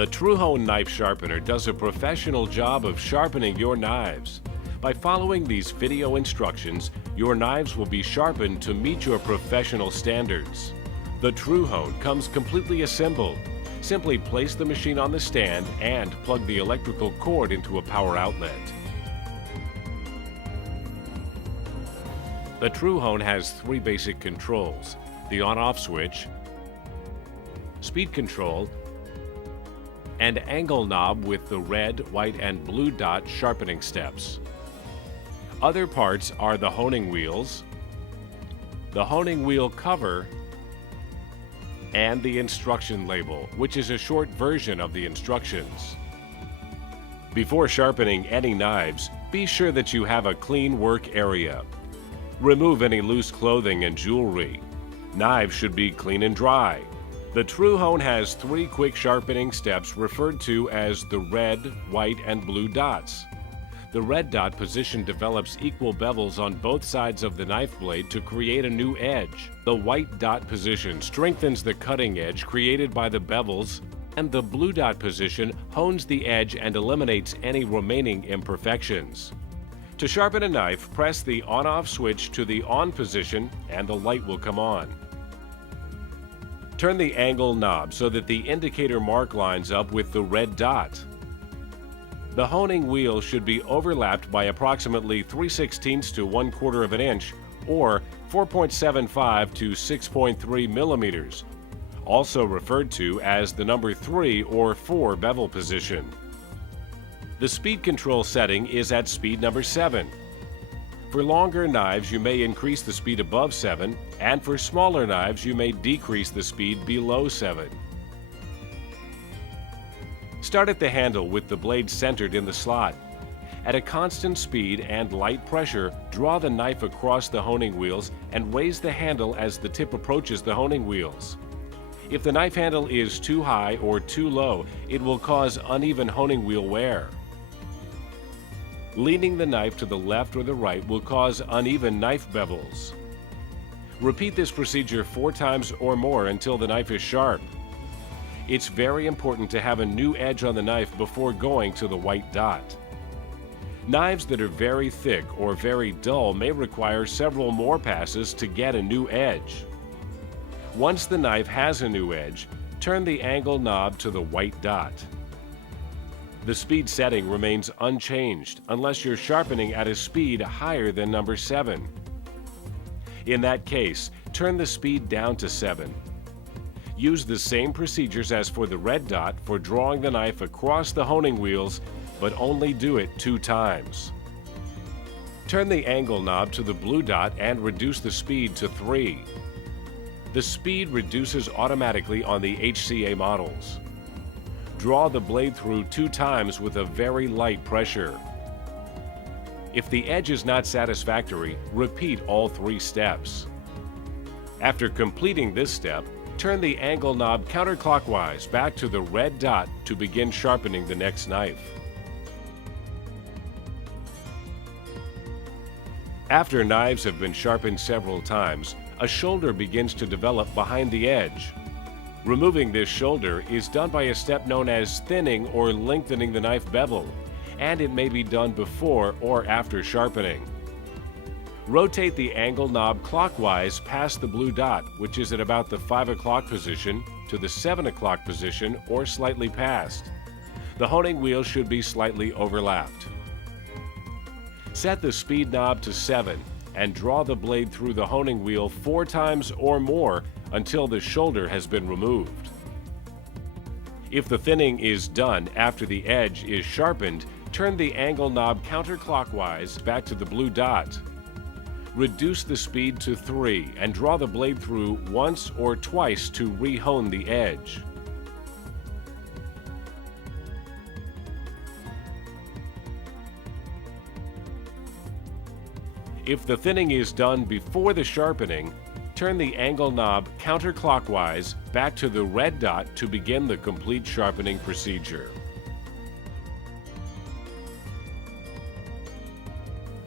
The Tru Hone knife sharpener does a professional job of sharpening your knives. By following these video instructions, your knives will be sharpened to meet your professional standards. The Tru Hone comes completely assembled. Simply place the machine on the stand and plug the electrical cord into a power outlet. The Tru Hone has three basic controls: the on-off switch, speed control, and angle knob with the red, white, and blue dot sharpening steps. Other parts are the honing wheels, the honing wheel cover, and the instruction label, which is a short version of the instructions. Before sharpening any knives, be sure that you have a clean work area. Remove any loose clothing and jewelry. Knives should be clean and dry. The Tru Hone has three quick sharpening steps referred to as the red, white, and blue dots. The red dot position develops equal bevels on both sides of the knife blade to create a new edge. The white dot position strengthens the cutting edge created by the bevels, and the blue dot position hones the edge and eliminates any remaining imperfections. To sharpen a knife, press the on-off switch to the on position and the light will come on. Turn the angle knob so that the indicator mark lines up with the red dot. The honing wheel should be overlapped by approximately 3/16 to 1/4 of an inch, or 4.75 to 6.3 millimeters, also referred to as the number 3 or 4 bevel position. The speed control setting is at speed number 7. For longer knives, you may increase the speed above 7, and for smaller knives, you may decrease the speed below 7. Start at the handle with the blade centered in the slot. At a constant speed and light pressure, draw the knife across the honing wheels and raise the handle as the tip approaches the honing wheels. If the knife handle is too high or too low, it will cause uneven honing wheel wear. Leaning the knife to the left or the right will cause uneven knife bevels. Repeat this procedure 4 times or more until the knife is sharp. It's very important to have a new edge on the knife before going to the white dot. Knives that are very thick or very dull may require several more passes to get a new edge. Once the knife has a new edge, turn the angle knob to the white dot. The speed setting remains unchanged unless you're sharpening at a speed higher than number 7. In that case, turn the speed down to 7. Use the same procedures as for the red dot for drawing the knife across the honing wheels, but only do it 2 times. Turn the angle knob to the blue dot and reduce the speed to 3. The speed reduces automatically on the HCA models. Draw the blade through 2 times with a very light pressure. If the edge is not satisfactory, repeat all 3 steps. After completing this step, turn the angle knob counterclockwise back to the red dot to begin sharpening the next knife. After knives have been sharpened several times, a shoulder begins to develop behind the edge. Removing this shoulder is done by a step known as thinning or lengthening the knife bevel, and it may be done before or after sharpening. Rotate the angle knob clockwise past the blue dot, which is at about the 5 o'clock position, to the 7 o'clock position or slightly past. The honing wheel should be slightly overlapped. Set the speed knob to 7 and draw the blade through the honing wheel 4 times or more until the shoulder has been removed. If the thinning is done after the edge is sharpened, turn the angle knob counterclockwise back to the blue dot. Reduce the speed to 3 and draw the blade through once or twice to re-hone the edge. If the thinning is done before the sharpening, turn the angle knob counterclockwise back to the red dot to begin the complete sharpening procedure.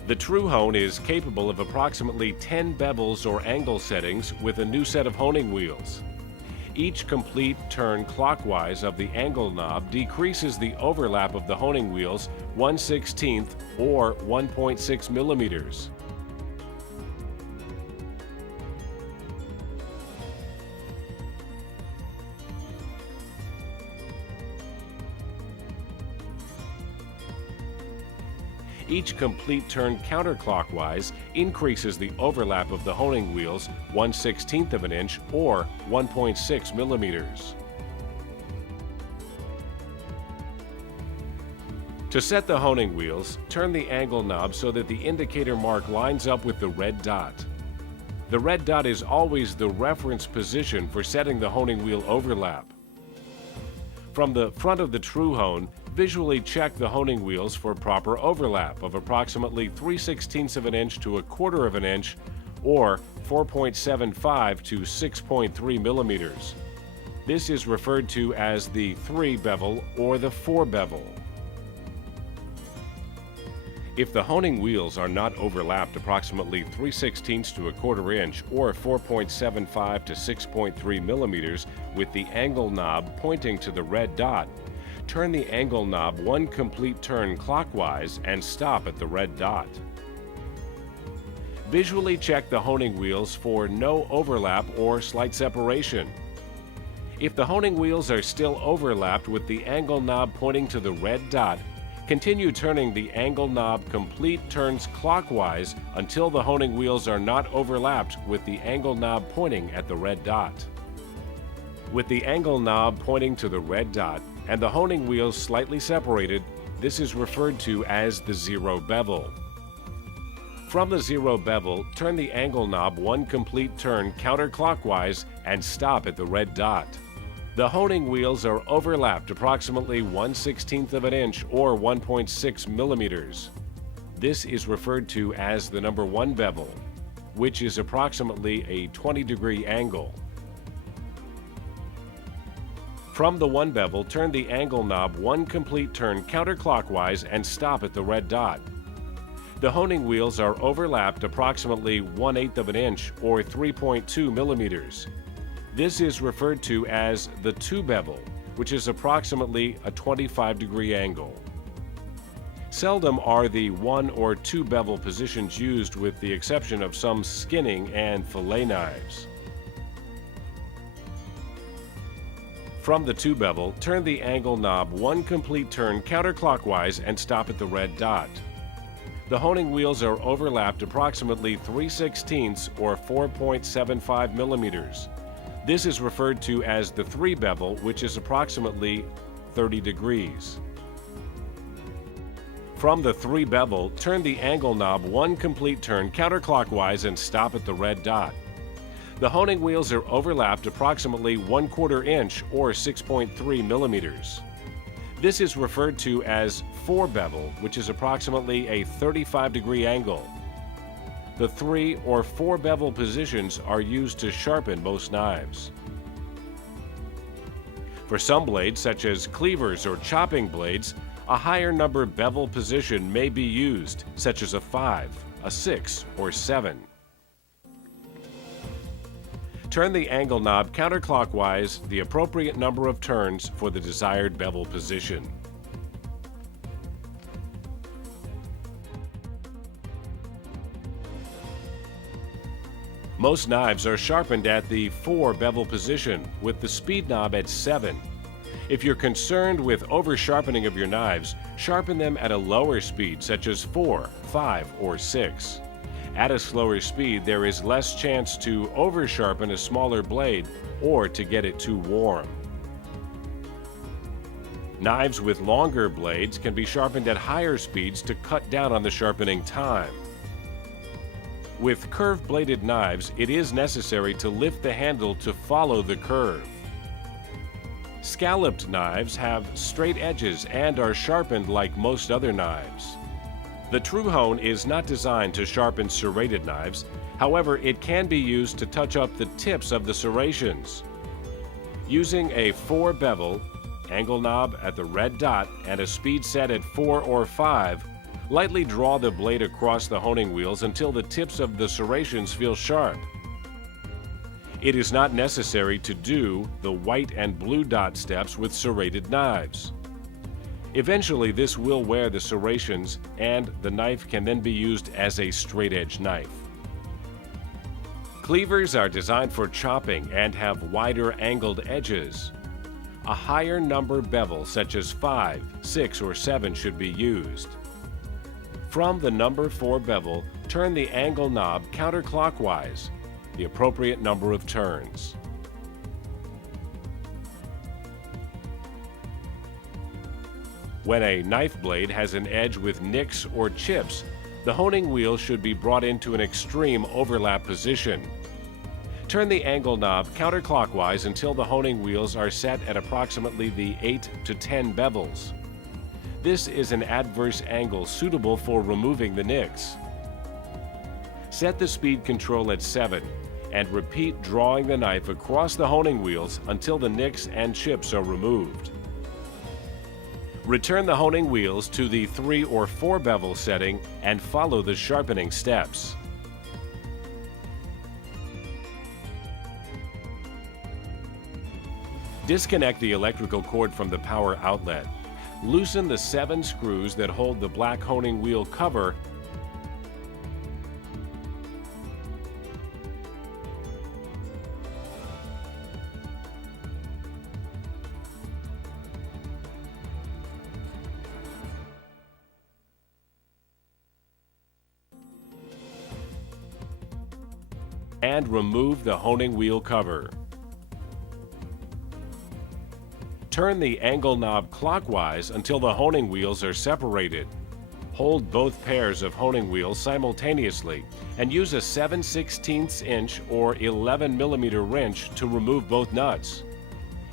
The Tru Hone is capable of approximately 10 bevels or angle settings with a new set of honing wheels. Each complete turn clockwise of the angle knob decreases the overlap of the honing wheels 1/16 or 1.6 millimeters. Each complete turn counterclockwise increases the overlap of the honing wheels 1/16 of an inch or 1.6 millimeters. To set the honing wheels, turn the angle knob so that the indicator mark lines up with the red dot. The red dot is always the reference position for setting the honing wheel overlap. From the front of the Tru Hone, visually check the honing wheels for proper overlap of approximately 3/16 of an inch to 1/4 of an inch or 4.75 to 6.3 millimeters. This is referred to as the 3 bevel or the 4 bevel. If the honing wheels are not overlapped approximately 3/16 to 1/4 inch or 4.75 to 6.3 millimeters with the angle knob pointing to the red dot, turn the angle knob one complete turn clockwise and stop at the red dot. Visually check the honing wheels for no overlap or slight separation. If the honing wheels are still overlapped with the angle knob pointing to the red dot, continue turning the angle knob complete turns clockwise until the honing wheels are not overlapped with the angle knob pointing at the red dot. With the angle knob pointing to the red dot and the honing wheels slightly separated, this is referred to as the 0 bevel. From the 0 bevel, turn the angle knob one complete turn counterclockwise and stop at the red dot. The honing wheels are overlapped approximately 1/16 of an inch or 1.6 millimeters. This is referred to as the number 1 bevel, which is approximately a 20-degree angle. From the 1 bevel, turn the angle knob one complete turn counterclockwise and stop at the red dot. The honing wheels are overlapped approximately 1/8 of an inch or 3.2 millimeters. This is referred to as the 2 bevel, which is approximately a 25-degree angle. Seldom are the 1 or 2 bevel positions used with the exception of some skinning and fillet knives. From the 2 bevel, turn the angle knob one complete turn counterclockwise and stop at the red dot. The honing wheels are overlapped approximately 3/16 or 4.75 millimeters. This is referred to as the 3 bevel, which is approximately 30 degrees. From the 3 bevel, turn the angle knob one complete turn counterclockwise and stop at the red dot. The honing wheels are overlapped approximately 1/4 inch or 6.3 millimeters. This is referred to as 4 bevel, which is approximately a 35-degree angle. The 3 or 4 bevel positions are used to sharpen most knives. For some blades, such as cleavers or chopping blades, a higher number bevel position may be used, such as a 5, a 6, or 7. Turn the angle knob counterclockwise the appropriate number of turns for the desired bevel position. Most knives are sharpened at the 4 bevel position with the speed knob at 7. If you're concerned with over-sharpening of your knives, sharpen them at a lower speed such as 4, 5, or 6. At a slower speed, there is less chance to over-sharpen a smaller blade or to get it too warm. Knives with longer blades can be sharpened at higher speeds to cut down on the sharpening time. With curved-bladed knives, it is necessary to lift the handle to follow the curve. Scalloped knives have straight edges and are sharpened like most other knives. The Tru Hone is not designed to sharpen serrated knives. However, it can be used to touch up the tips of the serrations. Using a 4 bevel, angle knob at the red dot, and a speed set at 4 or 5, lightly draw the blade across the honing wheels until the tips of the serrations feel sharp. It is not necessary to do the white and blue dot steps with serrated knives. Eventually, this will wear the serrations, and the knife can then be used as a straight-edge knife. Cleavers are designed for chopping and have wider angled edges. A higher number bevel, such as 5, 6, or 7, should be used. From the number 4 bevel, turn the angle knob counterclockwise, the appropriate number of turns. When a knife blade has an edge with nicks or chips, the honing wheel should be brought into an extreme overlap position. Turn the angle knob counterclockwise until the honing wheels are set at approximately the 8 to 10 bevels. This is an adverse angle suitable for removing the nicks. Set the speed control at 7 and repeat drawing the knife across the honing wheels until the nicks and chips are removed. Return the honing wheels to the 3 or 4 bevel setting and follow the sharpening steps. Disconnect the electrical cord from the power outlet. Loosen the 7 screws that hold the black honing wheel cover and remove the honing wheel cover. Turn the angle knob clockwise until the honing wheels are separated. Hold both pairs of honing wheels simultaneously and use a 7/16 inch or 11 millimeter wrench to remove both nuts.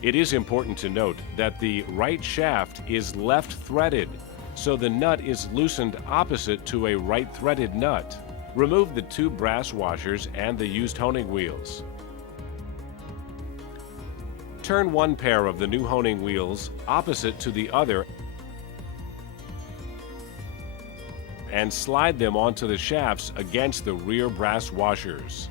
It is important to note that the right shaft is left threaded, so the nut is loosened opposite to a right threaded nut. Remove the 2 brass washers and the used honing wheels. Turn one pair of the new honing wheels opposite to the other and slide them onto the shafts against the rear brass washers.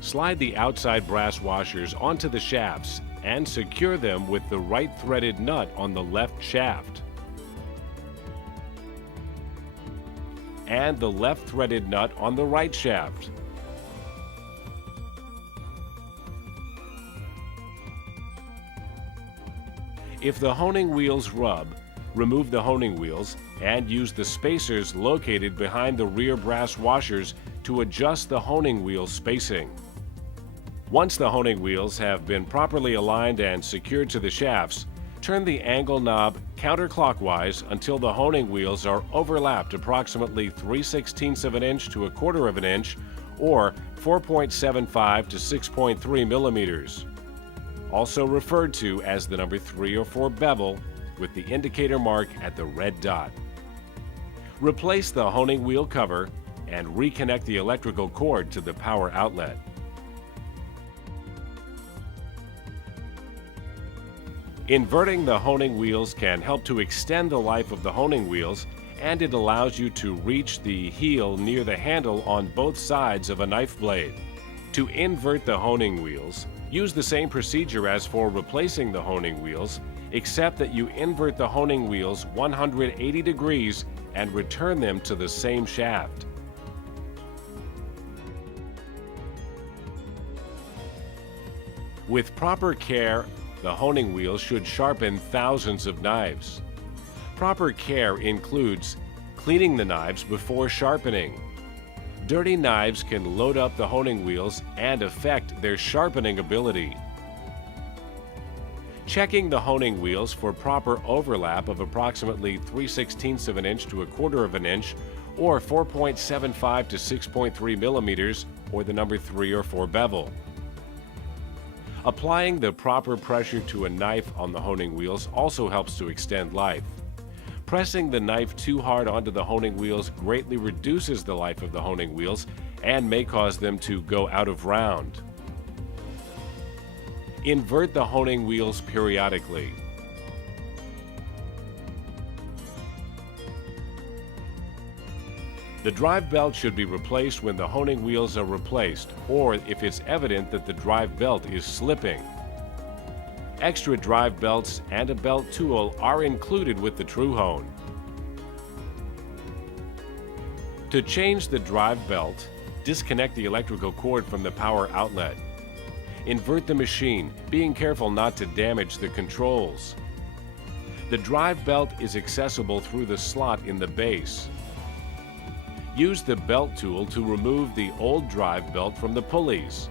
Slide the outside brass washers onto the shafts and secure them with the right threaded nut on the left shaft and the left threaded nut on the right shaft. If the honing wheels rub, remove the honing wheels and use the spacers located behind the rear brass washers to adjust the honing wheel spacing. Once the honing wheels have been properly aligned and secured to the shafts, turn the angle knob counterclockwise until the honing wheels are overlapped approximately 3/16 of an inch to 1/4 of an inch, or 4.75 to 6.3 millimeters. Also referred to as the number 3 or 4 bevel with the indicator mark at the red dot. Replace the honing wheel cover and reconnect the electrical cord to the power outlet. Inverting the honing wheels can help to extend the life of the honing wheels, and it allows you to reach the heel near the handle on both sides of a knife blade. To invert the honing wheels, use the same procedure as for replacing the honing wheels, except that you invert the honing wheels 180 degrees and return them to the same shaft. With proper care, the honing wheel should sharpen thousands of knives. Proper care includes cleaning the knives before sharpening. Dirty knives can load up the honing wheels and affect their sharpening ability. Checking the honing wheels for proper overlap of approximately 3/16 of an inch to 1/4 of an inch, or 4.75 to 6.3 millimeters, or the number 3 or 4 bevel. Applying the proper pressure to a knife on the honing wheels also helps to extend life. Pressing the knife too hard onto the honing wheels greatly reduces the life of the honing wheels and may cause them to go out of round. Invert the honing wheels periodically. The drive belt should be replaced when the honing wheels are replaced, or if it's evident that the drive belt is slipping. Extra drive belts and a belt tool are included with the Tru Hone. To change the drive belt, disconnect the electrical cord from the power outlet. Invert the machine, being careful not to damage the controls. The drive belt is accessible through the slot in the base. Use the belt tool to remove the old drive belt from the pulleys.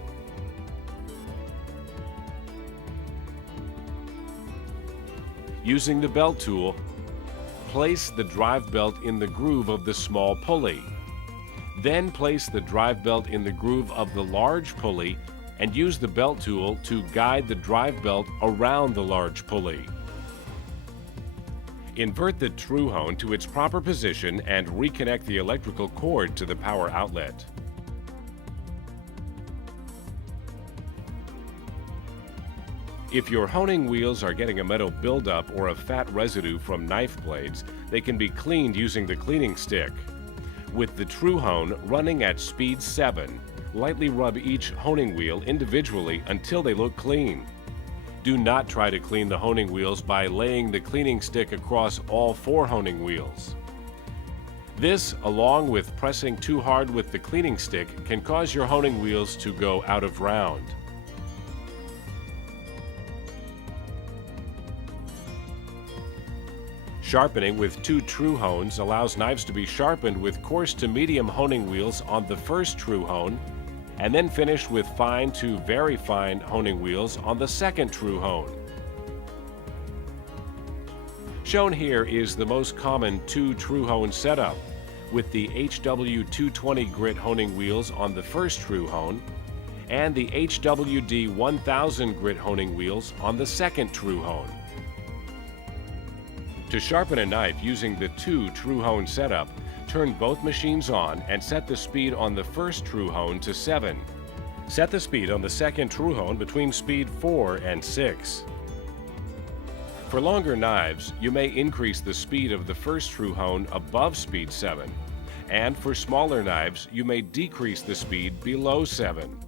Using the belt tool, place the drive belt in the groove of the small pulley. Then place the drive belt in the groove of the large pulley and use the belt tool to guide the drive belt around the large pulley. Invert the Tru Hone to its proper position and reconnect the electrical cord to the power outlet. If your honing wheels are getting a metal buildup or a fat residue from knife blades, they can be cleaned using the cleaning stick. With the Tru Hone running at speed 7, lightly rub each honing wheel individually until they look clean. Do not try to clean the honing wheels by laying the cleaning stick across all 4 honing wheels. This, along with pressing too hard with the cleaning stick, can cause your honing wheels to go out of round. Sharpening with 2 Tru Hones allows knives to be sharpened with coarse to medium honing wheels on the first Tru Hone, and then finished with fine to very fine honing wheels on the second Tru Hone. Shown here is the most common 2 Tru Hone setup, with the HW220 grit honing wheels on the first Tru Hone and the HWD 1000 grit honing wheels on the second Tru Hone. To sharpen a knife using the 2 Tru Hone setup, turn both machines on and set the speed on the first Tru Hone to 7. Set the speed on the second Tru Hone between speed 4 and 6. For longer knives, you may increase the speed of the first Tru Hone above speed 7, and for smaller knives, you may decrease the speed below 7.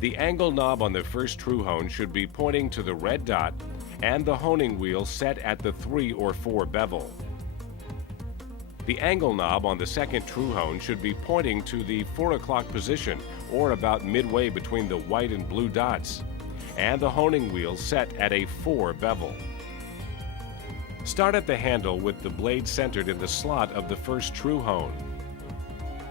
The angle knob on the first Tru Hone should be pointing to the red dot and the honing wheel set at the 3 or 4 bevel. The angle knob on the second Tru Hone should be pointing to the 4 o'clock position, or about midway between the white and blue dots, and the honing wheel set at a 4 bevel. Start at the handle with the blade centered in the slot of the first Tru Hone.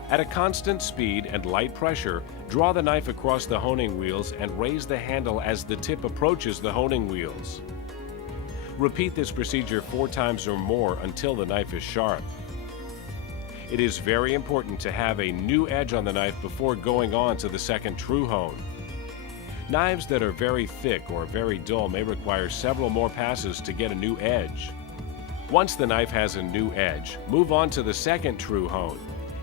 At a constant speed and light pressure, draw the knife across the honing wheels and raise the handle as the tip approaches the honing wheels. Repeat this procedure 4 times or more until the knife is sharp. It is very important to have a new edge on the knife before going on to the second Tru Hone. Knives that are very thick or very dull may require several more passes to get a new edge. Once the knife has a new edge, move on to the second Tru Hone,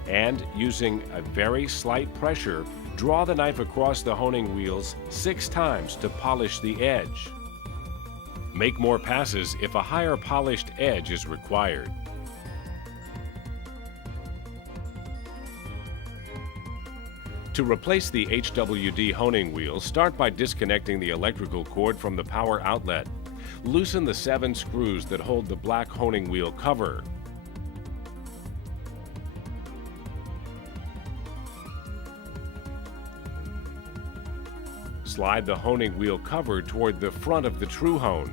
and using a very slight pressure, draw the knife across the honing wheels 6 times to polish the edge. Make more passes if a higher polished edge is required. To replace the HWD honing wheel, start by disconnecting the electrical cord from the power outlet. Loosen the 7 screws that hold the black honing wheel cover. Slide the honing wheel cover toward the front of the Tru Hone.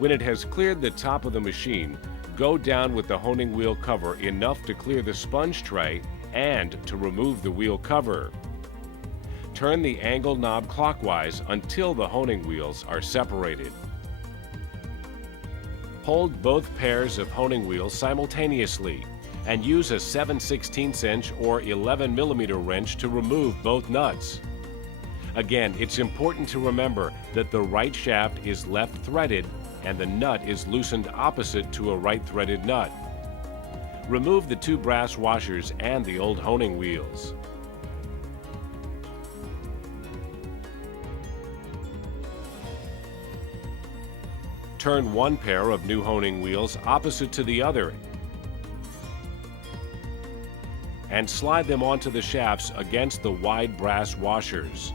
When it has cleared the top of the machine, go down with the honing wheel cover enough to clear the sponge tray and to remove the wheel cover. Turn the angle knob clockwise until the honing wheels are separated. Hold both pairs of honing wheels simultaneously and use a 7/16 inch or 11 millimeter wrench to remove both nuts. Again, it's important to remember that the right shaft is left threaded and the nut is loosened opposite to a right threaded nut. Remove the 2 brass washers and the old honing wheels. Turn one pair of new honing wheels opposite to the other and slide them onto the shafts against the wide brass washers.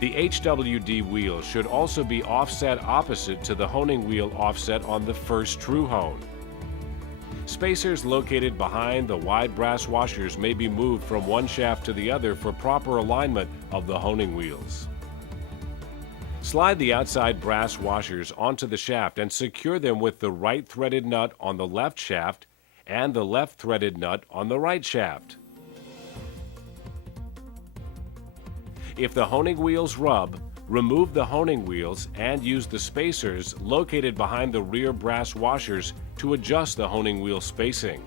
The HWD wheel should also be offset opposite to the honing wheel offset on the first Tru Hone. Spacers located behind the wide brass washers may be moved from one shaft to the other for proper alignment of the honing wheels. Slide the outside brass washers onto the shaft and secure them with the right threaded nut on the left shaft and the left threaded nut on the right shaft. If the honing wheels rub, remove the honing wheels and use the spacers located behind the rear brass washers to adjust the honing wheel spacing.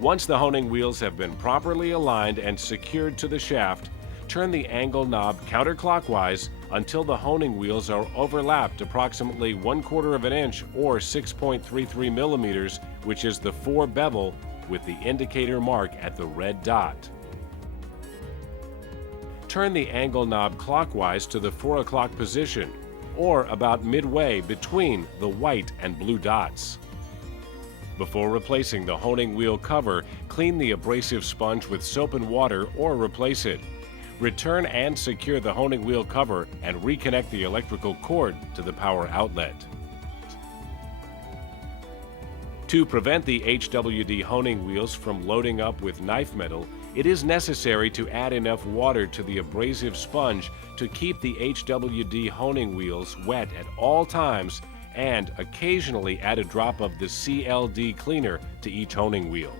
Once the honing wheels have been properly aligned and secured to the shaft, turn the angle knob counterclockwise until the honing wheels are overlapped approximately 1/4 of an inch or 6.33 millimeters, which is the 4 bevel with the indicator mark at the red dot. Turn the angle knob clockwise to the 4 o'clock position, or about midway between the white and blue dots. Before replacing the honing wheel cover, clean the abrasive sponge with soap and water or replace it. Return and secure the honing wheel cover and reconnect the electrical cord to the power outlet. To prevent the HWD honing wheels from loading up with knife metal, it is necessary to add enough water to the abrasive sponge to keep the HWD honing wheels wet at all times, and occasionally add a drop of the CLD cleaner to each honing wheel.